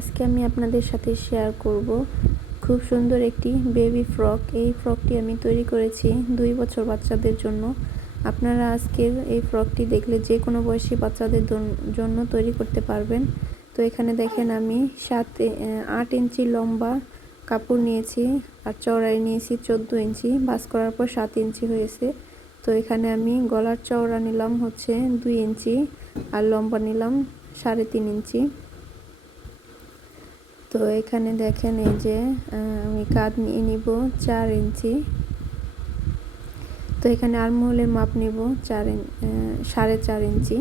আজকে আমি আপনাদের সাথে শেয়ার করব খুব সুন্দর একটি বেবি ফ্রক এই ফ্রকটি আমি তৈরি করেছি দুই বছর বাচ্চাদের জন্য। আপনারা আজকের এই ফ্রকটি দেখলে যে কোনো বয়সী বাচ্চাদের জন্য তৈরি করতে পারবেন। তো এখানে দেখেন আমি সাত আট ইঞ্চি লম্বা কাপড় নিয়েছি আর চওড়াই নিয়েছি চোদ্দ ইঞ্চি। বাস করার পর সাত ইঞ্চি হয়েছে। তো এখানে আমি গলার চওড়া নিলাম হচ্ছে দুই ইঞ্চি আর লম্বা নিলাম সাড়ে তিন ইঞ্চি। তো এখানে দেখেন এই যে আমি কাঁধ নিয়ে নিব চার ইঞ্চি। তো এখানে আরমহলের মাপ নিব চার সাড়ে চার ইঞ্চি।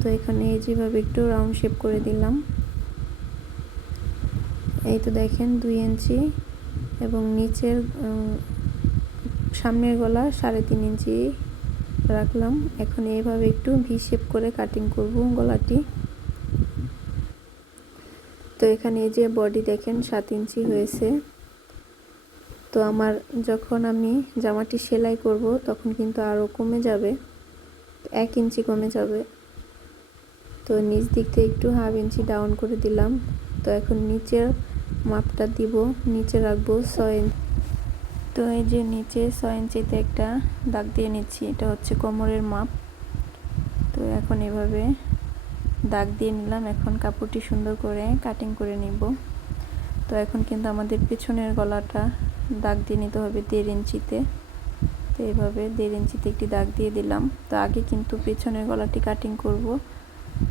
তো এখানে এই যেভাবে একটু রাউন্ড শেপ করে দিলাম। এই তো দেখেন দুই ইঞ্চি এবং নিচের সামনের গলা সাড়ে তিন ইঞ্চি রাখলাম। এখন এইভাবে একটু ভি শেপ করে কাটিং করব গলাটি। তো এখানে এই যে বডি দেখেন, সাত ইঞ্চি হয়েছে। তো আমার যখন আমি জামাটি সেলাই করব, তখন কিন্তু আরও কমে যাবে। এক ইঞ্চি কমে যাবে। তো নিচ দিক থেকে একটু হাফ ইঞ্চি ডাউন করে দিলাম। তো এখন নিচের মাপটা দিব, নিচে রাখব ছয় ইঞ্চি। তো এই যে নিচে ছয় ইঞ্চিতে একটা দাগ দিয়ে নিচ্ছি, এটা হচ্ছে কোমরের মাপ। তো এখন এভাবে দাগ দিয়ে নিলাম। এখন কাপড়টি সুন্দর করে কাটিং করে নিব। তো এখন কিন্তু আমাদের পিছনের গলাটা দাগ দিয়ে নিতে হবে দেড় ইঞ্চিতে। তো এভাবে দেড় ইঞ্চিতে একটি দাগ দিয়ে দিলাম। তো আগে কিন্তু পিছনের গলাটি কাটিং করব।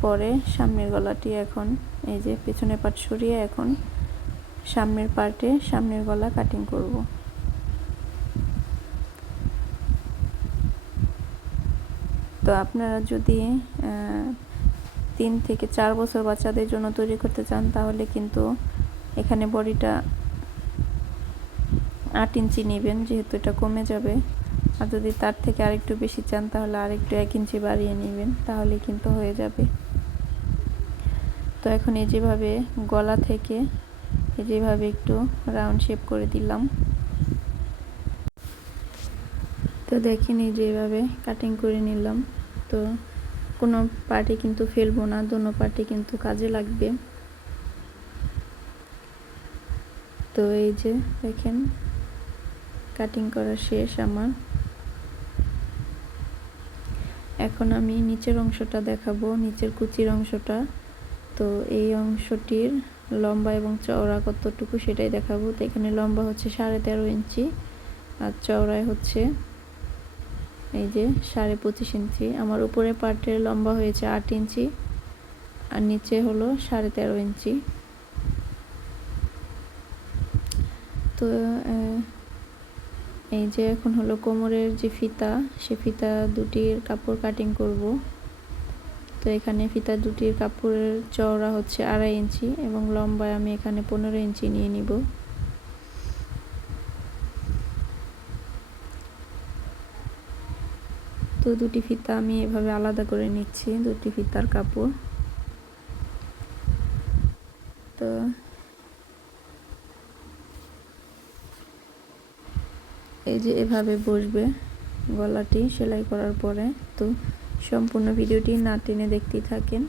পরে সামনের গলাটি এখন, এই যে পেছনের পাট সরিয়ে এখন সামনের পার্টে সামনের গলা কাটিং করব। তো আপনারা যদি তিন থেকে চার বছর বাচ্চাদের জন্য তৈরি করতে চান, তাহলে কিন্তু এখানে বডিটা আট ইঞ্চি নেবেন, যেহেতু এটা কমে যাবে। আর যদি তার থেকে আরেকটু বেশি চান, তাহলে আরেকটু এক ইঞ্চি বাড়িয়ে নেবেন, তাহলে কিন্তু হয়ে যাবে। তো এখন এই যেভাবে গলা থেকে, এই যেভাবে একটু রাউন্ড শেপ করে দিলাম। তো দেখেন এই যে এভাবে কাটিং করে নিলাম। তো কোনো পার্টি কিন্তু ফেলব না, দোনো পার্টি কিন্তু কাজে লাগবে। তো এই যে দেখেন কাটিং করা শেষ আমার। এখন আমি নিচের অংশটা দেখাবো, নিচের কুচির অংশটা। তো এই অংশটির লম্বা এবং চওড়া কতটুকু সেটাই দেখাবো। তো এখানে লম্বা হচ্ছে সাড়ে তেরো ইঞ্চি আর চওড়ায় হচ্ছে এই যে সাড়ে পঁচিশ ইঞ্চি। আমার উপরে পার্টের লম্বা হয়েছে আট ইঞ্চি আর নিচে হলো সাড়ে তেরো ইঞ্চি। তো এই যে এখন হলো কোমরের যে ফিতা, সে ফিতা দুটির কাপড় কাটিং করব। তো এখানে ফিতা দুটির কাপড়ের চওড়া হচ্ছে আড়াই ইঞ্চি এবং লম্বায় আমি এখানে পনেরো ইঞ্চি নিয়ে নিব। তো দুটি ফিতা আমি এভাবে আলাদা করে নিচ্ছি, দুটি ফিতার কাপড়। তো এই যে এভাবে বসবে গলাটি সেলাই করার পরে। তো সম্পূর্ণ ভিডিওটি না টেনে দেখতেই থাকেন।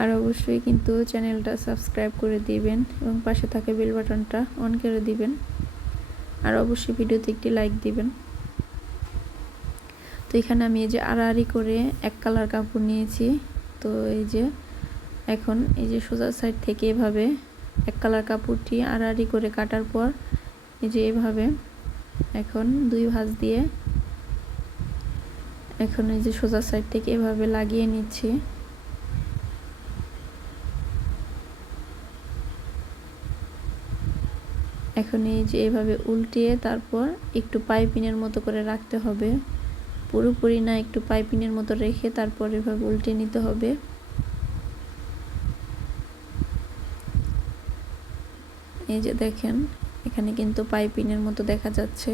আর অবশ্যই কিন্তু চ্যানেলটা সাবস্ক্রাইব করে দিবেন এবং পাশে থাকা বেল বাটনটা অন করে দিবেন। আর অবশ্যই ভিডিওতে একটি লাইক দিবেন। এখানে আমি এই যে আড়াআড়ি করে এক কালার কাপড় নিয়েছি। তো এই যে এখন এই যে সোজা সাইড থেকে এভাবে এক কালার কাপড়টি আড়াআড়ি করে কাটার পর এই যে এভাবে এখন দুই ভাঁজ দিয়ে এখন এই যে সোজা সাইড থেকে এভাবে লাগিয়ে নিচ্ছি। এখন এই যে এভাবে উল্টিয়ে তারপর একটু পাইপিনের মতো করে রাখতে হবে। পুরোপুরি না, একটু পাইপিনের মতো রেখে তারপর এভাবে উল্টে নিতে হবে। এই যে দেখেন, এখানে কিন্তু পাইপিনের মতো দেখা যাচ্ছে।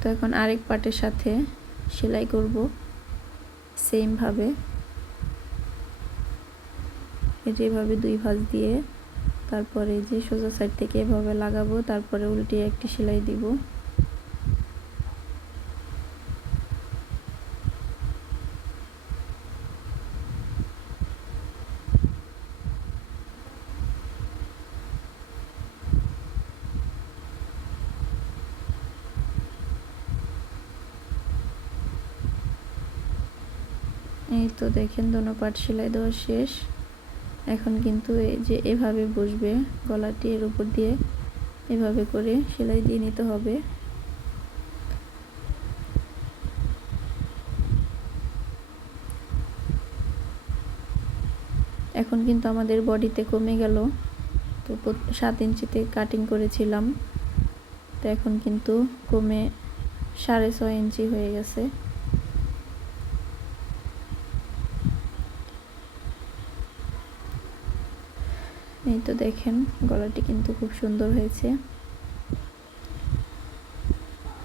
তো এখন আরেক পার্টের সাথে সেলাই করব সেমভাবে যেভাবে দুই ভাঁজ দিয়ে তারপরে যে সোজা সাইড থেকে এভাবে লাগাবো, তারপরে উল্টে একটি সেলাই দিব। এই তো দেখেন, দোনো পাট সেলাই দেওয়া শেষ। এখন কিন্তু এই যে এভাবে বসবে গলাটি এর উপর দিয়ে, এভাবে করে সেলাই দিয়ে নিতে হবে। এখন কিন্তু আমাদের বডিতে কমে গেল। তো সাত ইঞ্চিতে কাটিং করেছিলাম। তো এখন কিন্তু কমে সাড়ে ছয় ইঞ্চি হয়ে গেছে। এই তো দেখেন, গলাটি কিন্তু খুব সুন্দর হয়েছে।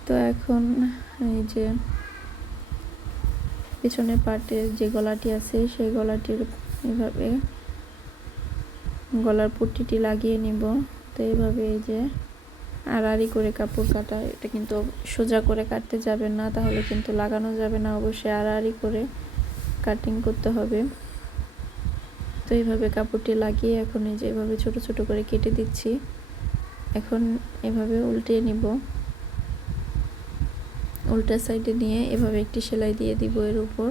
তো এখন এই যে পিছনের পার্টের যে গলাটি আছে, সেই গলাটির এভাবে গলার পট্টিটি লাগিয়ে নিব। তো এইভাবে এই যে আড়াআড়ি করে কাপড় কাটা, এটা কিন্তু সোজা করে কাটতে যাবে না, তাহলে কিন্তু লাগানো যাবে না। অবশ্যই আড়াআড়ি করে কাটিং করতে হবে। তো এইভাবে কাপড়টি লাগিয়ে এখন এই যে এভাবে ছোট ছোট করে কেটে দিচ্ছি। এখন এভাবে উল্টে নিব। উল্টা সাইডে নিয়ে এভাবে একটি সেলাই দিয়ে দিব এর উপর।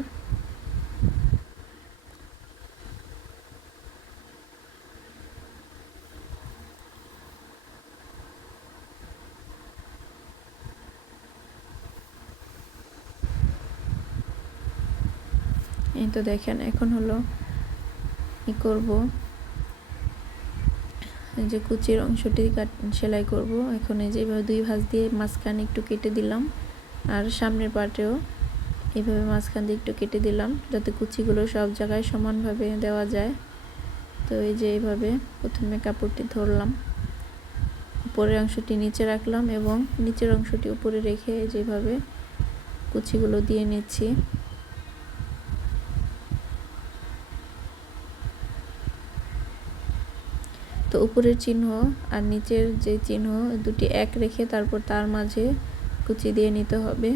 এই তো দেখেন, এখন হলো ই করব? এই যে কুচির অংশটি কাট, সেলাই করব। এখন এই যে এভাবে দুই ভাঁজ দিয়ে মাঝখানে একটু কেটে দিলাম। আর সামনের পার্টেও এইভাবে মাঝখান দিয়ে একটু কেটে দিলাম, যাতে কুচিগুলো সব জায়গায় সমানভাবে দেওয়া যায়। তো এই যে এইভাবে প্রথমে কাপড়টি ধরলাম। উপরের অংশটি নিচে রাখলাম এবং নিচের অংশটি উপরে রেখে যেভাবে কুচিগুলো দিয়ে নিচ্ছি। তো উপরের চিহ্ন আর নিচের যে চিহ্ন দুটি এক রেখে তারপর তার মাঝে কুচি দিয়ে নিতে হবে।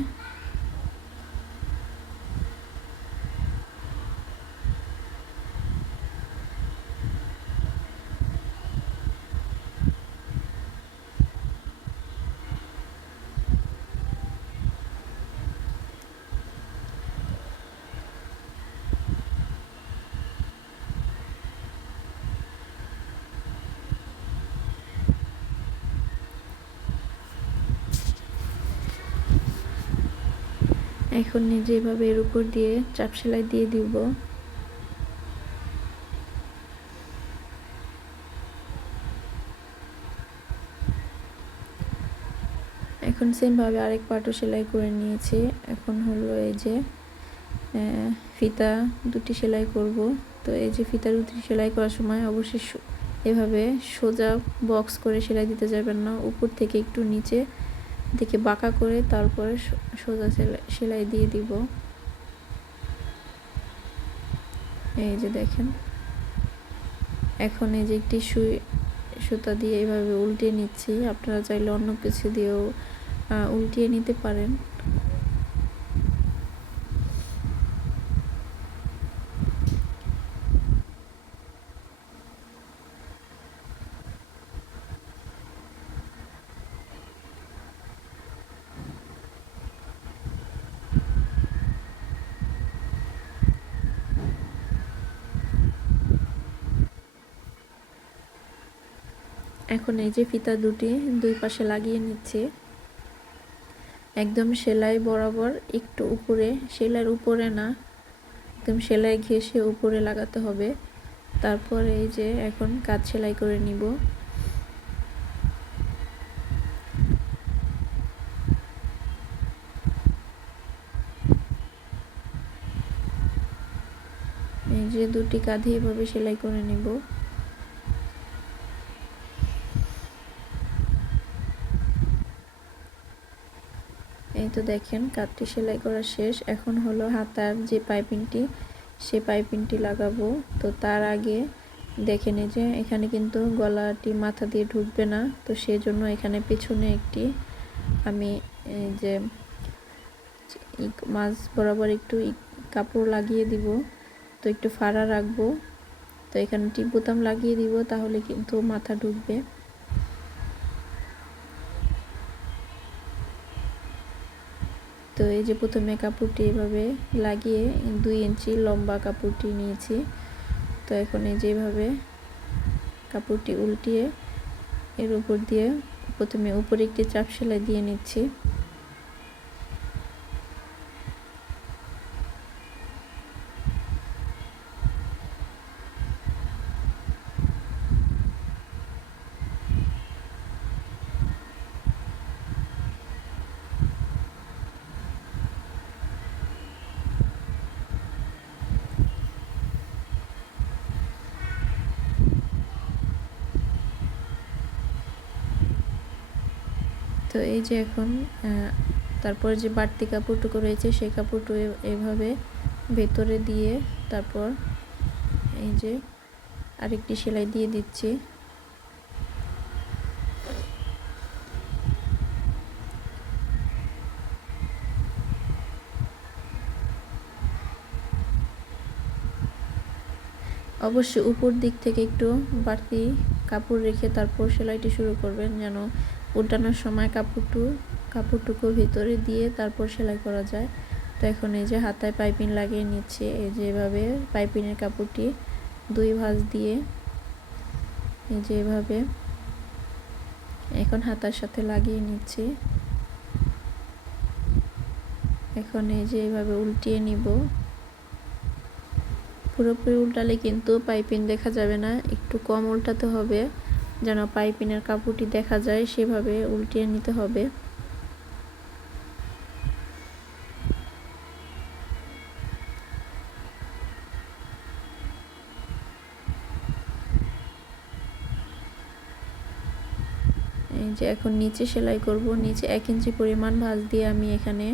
এখন নিজে এভাবে এর উপর দিয়ে চাপ সেলাই দিয়ে দিব। এখন সেমভাবে আরেক পাটও সেলাই করে নিয়েছি। এখন হলো এই যে ফিতা দুটি সেলাই করব। তো এই যে ফিতা দুটি সেলাই করার সময় অবশ্যই এভাবে সোজা বক্স করে সেলাই দিতে যাবেন না। উপর থেকে একটু নিচে দিকে বাঁকা করে তারপরে সোজা সেলাই দিয়ে দিব। এই যে দেখেন। এখন এই যে একটি সুই, সুতা দিয়ে এভাবে উল্টিয়ে নিচ্ছি। আপনারা চাইলে অন্য কিছু দিয়েও উল্টিয়ে নিতে পারেন। এখন এই যে ফিতা দুটি দুই পাশে লাগিয়ে নিচ্ছে। একদম সেলাই বরাবর একটু উপরে, সেলাইয়ের উপরে না, একদম সেলাই ঘেসে উপরে লাগাতে হবে। তারপর এই যে এখন কাজ সেলাই করে নিব। এই যে দুটি কাঁধে এভাবে সেলাই করে নিব। এই তো দেখেন, কাঠটি সেলাই করা শেষ। এখন হলো হাতার যে পাইপিংটি, সে পাইপিংটি লাগাবো। তো তার আগে দেখে নিই যে, এখানে কিন্তু গলাটি মাথা দিয়ে ঢুকবে না। তো সেজন্য এখানে পেছনে একটি আমি যে মাছ বরাবর একটু কাপড় লাগিয়ে দিব। তো একটু ফাড়া রাখব। তো এখানে টিপ বোতাম লাগিয়ে দিব, তাহলে কিন্তু মাথা ঢুকবে। তো এই যে প্রথমে কাপড়টি এভাবে লাগিয়ে দুই ইঞ্চি লম্বা কাপড়টি নিয়েছি। তো এখন এই যেভাবে কাপড়টি উল্টিয়ে এর উপর দিয়ে প্রথমে উপরে একটি চাপ সেলাই দিয়ে নিচ্ছি। তো এই যে এখন তারপরে যে বাড়তি কাপড়টুকু রয়েছে সেই কাপড়টু এভাবে ভেতরে দিয়ে তারপর এই যে আরেকটি সেলাই দিয়ে দিচ্ছি। অবশ্যই উপর দিক থেকে একটু বাড়তি কাপড় রেখে তারপর সেলাইটি শুরু করবেন যেন উল্টানোর সময় কাপড়টু, কাপড়টুকু ভিতরে দিয়ে তারপর সেলাই করা যায়। তো এখন এই যে হাতায় পাইপিং লাগিয়ে নিচ্ছি, এই যে এভাবে পাইপিংয়ের কাপড়টি দুই ভাঁজ দিয়ে, এই যে এভাবে এখন হাতার সাথে লাগিয়ে নিচ্ছি। এখন এই যে এইভাবে উল্টিয়ে নিব। পুরোপুরি উল্টালে কিন্তু পাইপিং দেখা যাবে না, একটু কম উল্টাতে হবে। যেন পাইপিনের কাপড়টি দেখা যায়, সেভাবে উল্টিয়ে নিতে হবে। এই যে এখন নিচে সেলাই করব। নিচে এক ইঞ্চি পরিমাণ ভাঁজ দিয়ে আমি এখানে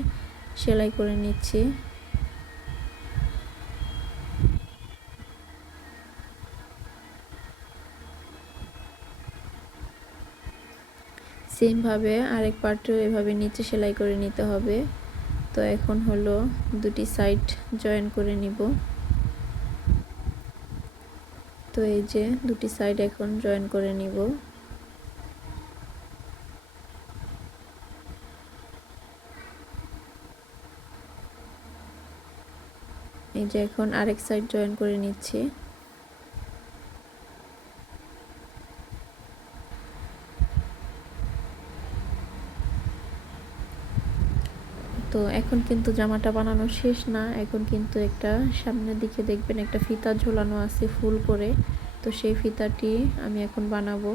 সেলাই করে নিচ্ছি। সেমভাবে আরেক পার্টও এভাবে নিচে সেলাই করে নিতে হবে। তো এখন হলো দুটি সাইড জয়েন করে নিব। তো এই যে দুটি সাইড এখন জয়েন করে নিব। এই যে এখন আরেক সাইড জয়েন করে নিচ্ছি। তো এখন কিন্তু জামাটা বানানো শেষ না। এখন কিন্তু একটা সামনের দিকে দেখবেন একটা ফিতা ঝোলানো আছে ফুল করে। তো সেই ফিতাটি আমি এখন বানাবো।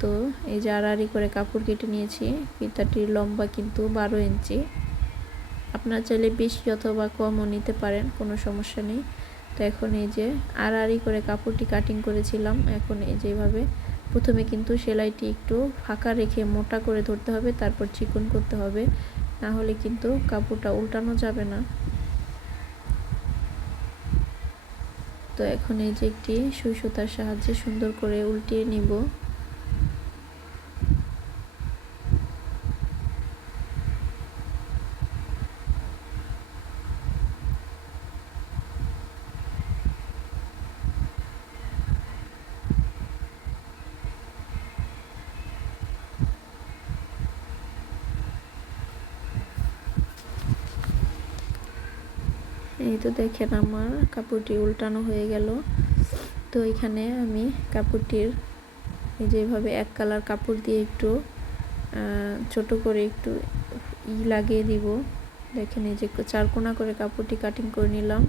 তো এই যে আড়াআড়ি করে কাপড় কেটে নিয়েছি, ফিতাটির লম্বা কিন্তু বারো ইঞ্চি। আপনার চাইলে বেশি অথবা কমও নিতে পারেন, কোনো সমস্যা নেই। তো এখন এই যে আড়াআড়ি করে কাপড়টি কাটিং করেছিলাম, এখন এই যেভাবে প্রথমে কিন্তু সেলাইটি একটু ফাঁকা রেখে মোটা করে ধরতে হবে, তারপর চিকন করতে হবে। না হলে কিন্তু কাপড়টা উল্টানো যাবে না। তো এখন এই যে একটি সুই সুতার সাহায্যে সুন্দর করে উল্টিয়ে নিব এই তো দেখেন আমার কাপড়টি উল্টানো হয়ে গেল। তো এখানে আমি কাপড়টির যেভাবে এক কালার কাপড় দিয়ে একটু ছোট করে একটু ই লাগিয়ে দিব। দেখেন এই যে চারকোনা করে কাপড়টি কাটিং করে নিলাম।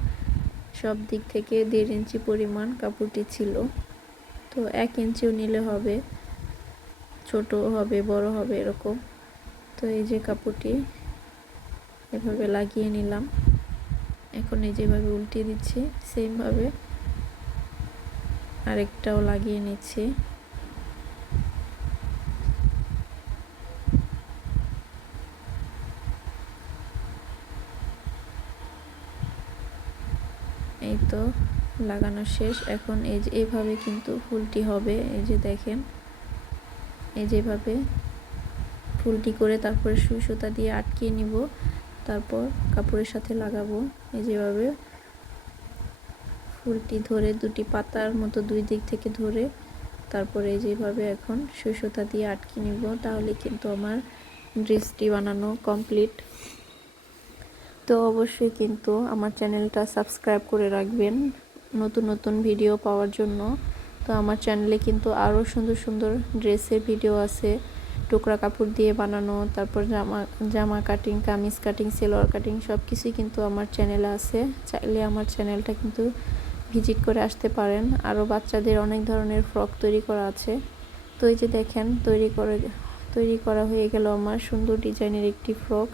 সব দিক থেকে দেড় ইঞ্চি পরিমাণ কাপড়টি ছিল। তো এক ইঞ্চিও নিলে হবে, ছোট হবে, বড় হবে এরকম। তো এই যে কাপড়টি এভাবে লাগিয়ে নিলাম। এখন এই যেভাবে উল্টিয়ে দিচ্ছি, সেমভাবে আরেকটাও লাগিয়ে নিচ্ছি। এই তো লাগানো শেষ। এখন এই যে এভাবে কিন্তু ফুলটি হবে, এই যে দেখেন। এই যেভাবে ফুলটি করে তারপরে সুই সুতা দিয়ে আটকিয়ে নিব। তারপর কাপড়ের সাথে লাগাবো। এই যেভাবে ফুলটি ধরে দুটি পাতার মতো দুই দিক থেকে ধরে তারপরে এই যেভাবে এখন সুই দিয়ে আটকে নিব, তাহলে কিন্তু আমার ড্রেসটি বানানো কমপ্লিট। তো অবশ্যই কিন্তু আমার চ্যানেলটা সাবস্ক্রাইব করে রাখবেন নতুন নতুন ভিডিও পাওয়ার জন্য। তো আমার চ্যানেলে কিন্তু আরও সুন্দর সুন্দর ড্রেসের ভিডিও আছে। টুকরা কাপড় দিয়ে বানানো, তারপর জামা জামা cutting kameez cutting salwar cutting সব কিছুই কিন্তু আমার চ্যানেলে আছে। চাইলে আমার চ্যানেলটা কিন্তু ভিজিট করে আসতে পারেন। আরও বাচ্চাদের অনেক ধরনের ফ্রক তৈরি করা আছে। তো এই যে দেখেন, তৈরি করে, তৈরি করা হয়ে গেল আমার সুন্দর ডিজাইনের একটি ফ্রক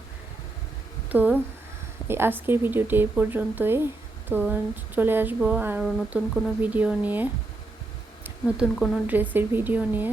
তো এই আজকের ভিডিওটি এই পর্যন্তই। তো চলে আসব আরও নতুন কোনো ভিডিও নিয়ে, নতুন কোনো ড্রেসের ভিডিও নিয়ে।